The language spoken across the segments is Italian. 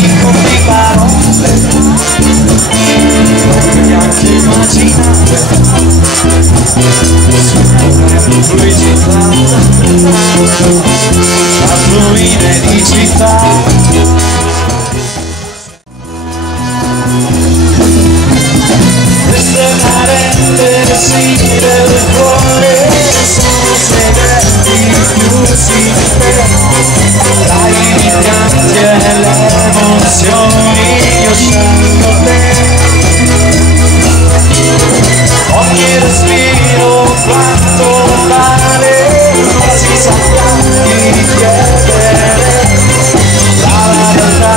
Di complicare neanche immaginate pubblicità a fluire di città. Queste parentesi del cuore sono segreti chiusi tra i rimpianti e le emozioni. Io scelgo te, ogni respiro quanto vale, quasi sappiamo di chiedere la verità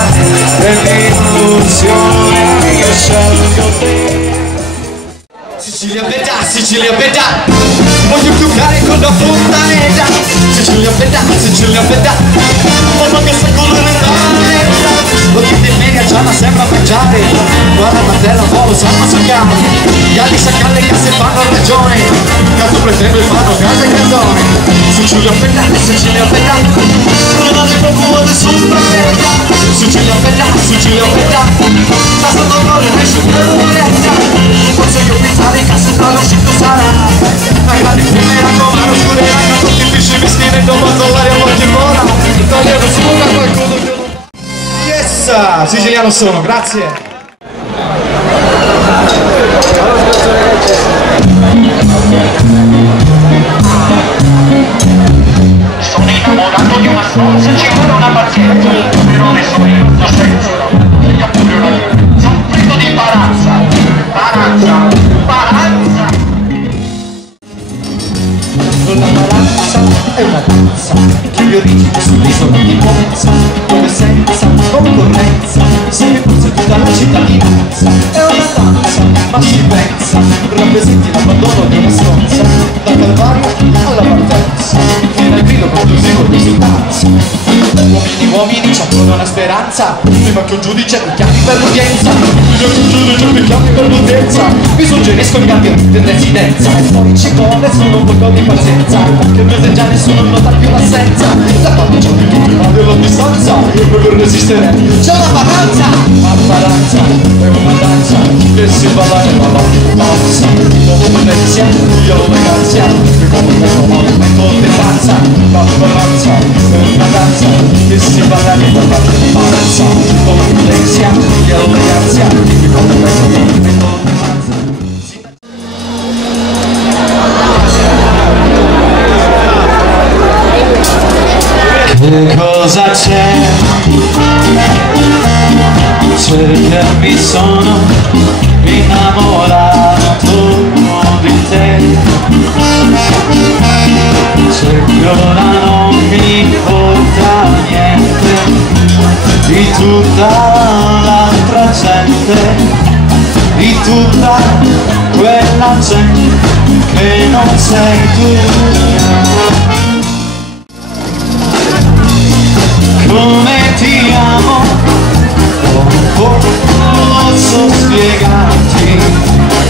dell'illusione. Io scelgo te. Sicilia bella, voglio giocare con la fontanella. Sicilia bella, mamma che sta con l'oretta. Occhi di media già la sembra mangiare. Guarda Matella, volo, sanno sognare. Gli ali saccalle che se fanno ragione. Caso pretendo e fanno casa e canzone. Sicilia bella, non ha profumo nessun prega. Sicilia bella, basta non correre su quell'oretta. Posso io pensare che se tra l'uscito sarà la grande primera come lo scuderanno tutti i pesci vestiti e dopo l'aria oggi vola togliere su da qualcuno che non... Yes! Siciliano sono, grazie! Sono innamorato di una stronza, ci vuole una pazienza, però adesso io lo senso. Sono freddo di paranza. La balanza è una danza che vi origina sull'isola di Monza, dove senza concorrenza si ripulsa tutta la cittadinanza. È una danza, ma si pensa, rappresenti l'abbandono di una stronza, dal calvario alla partenza, fino al grido conclusivo di esultanza. Uomini c'hanno una speranza, prima che un giudice mi chiami per l'udienza. Vi suggerisco il cambio di residenza e poi ci vuole solo un po' di pazienza, che il mese già nessuno nota più l'assenza. Da quando c'ho più tutti male alla distanza, io per resistere c'è una vacanza. Ma vacanza è una danza che si balla nella danza. Come insieme io lo ragazia, che come questo movimento di danza. La vacanza è una danza che si balla nella danza. Come insieme io lo ragazia, che come questo movimento di danza. Che cosa c'è? C'è che mi sono innamorato di te. C'è che ora non mi importa niente di tutta l'altra gente, di tutta quella gente che non sei tu. Come ti amo, non posso spiegarti,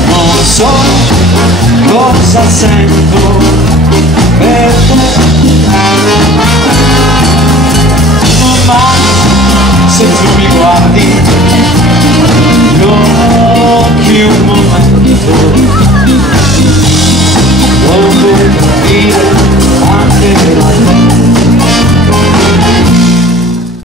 non so cosa sento per te. Ma se tu mi guardi, occhi un momento, lo puoi capire.